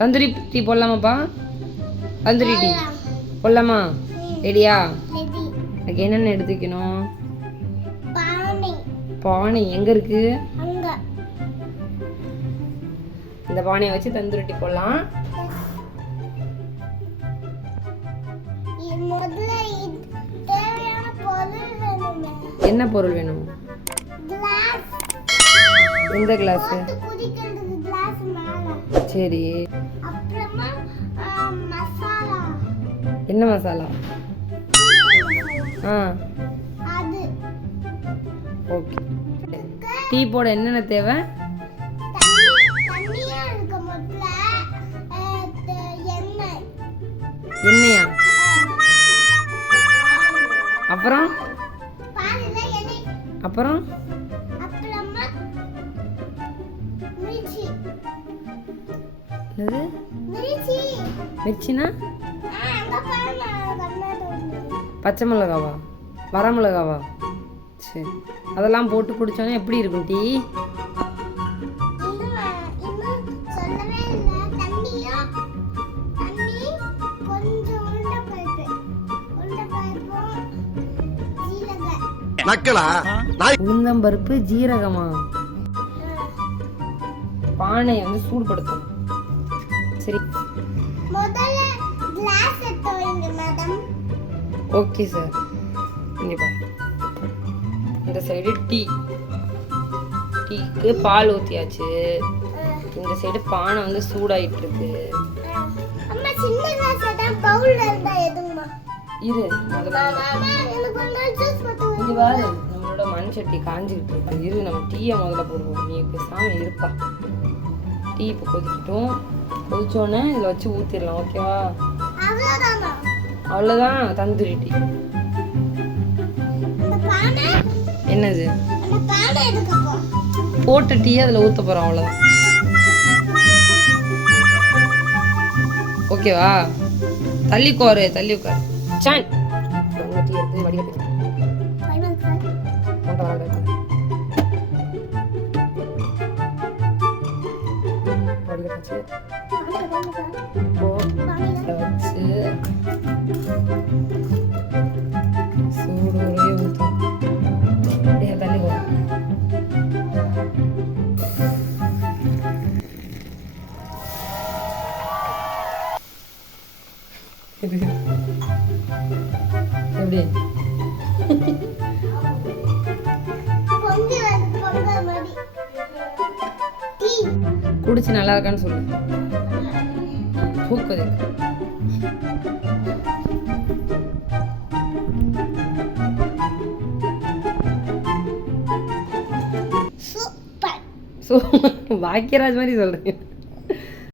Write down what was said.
Tandoori tea போடலாமாப்பா? Tandoori tea போடலாமா? ரெடியா? அதுக்கு என்னென்ன எடுத்து வைக்கணும்? பானை எங்கே இருக்கு? இந்த பானையை வச்சு தந்தூரி டீ போடலாம். என்ன பொருள் வேணும்? எந்த கிளாஸ்? சரி. என்ன மசாலா? ஓகே. டீ போட என்னென்ன தேவை? எண்ணெயா? அப்புறம் அப்புறம் மிர்ச்சினா பச்சை மிளகாவா வர மிளகாவா? சரி, அதெல்லாம் போட்டு குடிச்சோன்னா எப்படி இருக்கும் டீ? உளுந்தம்பருப்பு ஜீரகமா? பானையை வந்து சூடுபடுத்தணும். சரி, ஓகே சார். இங்க பாருங்க, இந்த சைடு டீக்கு பால் ஊற்றியாச்சு. இந்த சைடு பானை வந்து சூடாயிட்டு இருக்கு. இரு, இங்க பாரு, நம்மளோட மண் சட்டி காஞ்சிக்கிட்டு இருக்கு. இரு, நம்ம டீயை முதல்ல போடுவோம். நீ பேசாம இருப்பா. டீ இப்போ கொதிக்கட்டும். கொதிச்சோடனே இதில் வச்சு ஊற்றிடலாம். ஓகேவா? அவ்வளோதான் தந்தூரி டீ. என்னது? போட்ட டீ அதில் ஊற்ற போகிறோம். அவ்வளோதான். ஓகேவா? தள்ளி உட்காரு. சான் டீ எடுத்து வடிகட்டு. சூடு ஊற்றும். தள்ளி போ. எப்படி குடிச்சு நல்லா இருக்கான்னு சொல்லு. பூக்குது. பாக்கியராஜ் மாதிரி சொல்றேன்.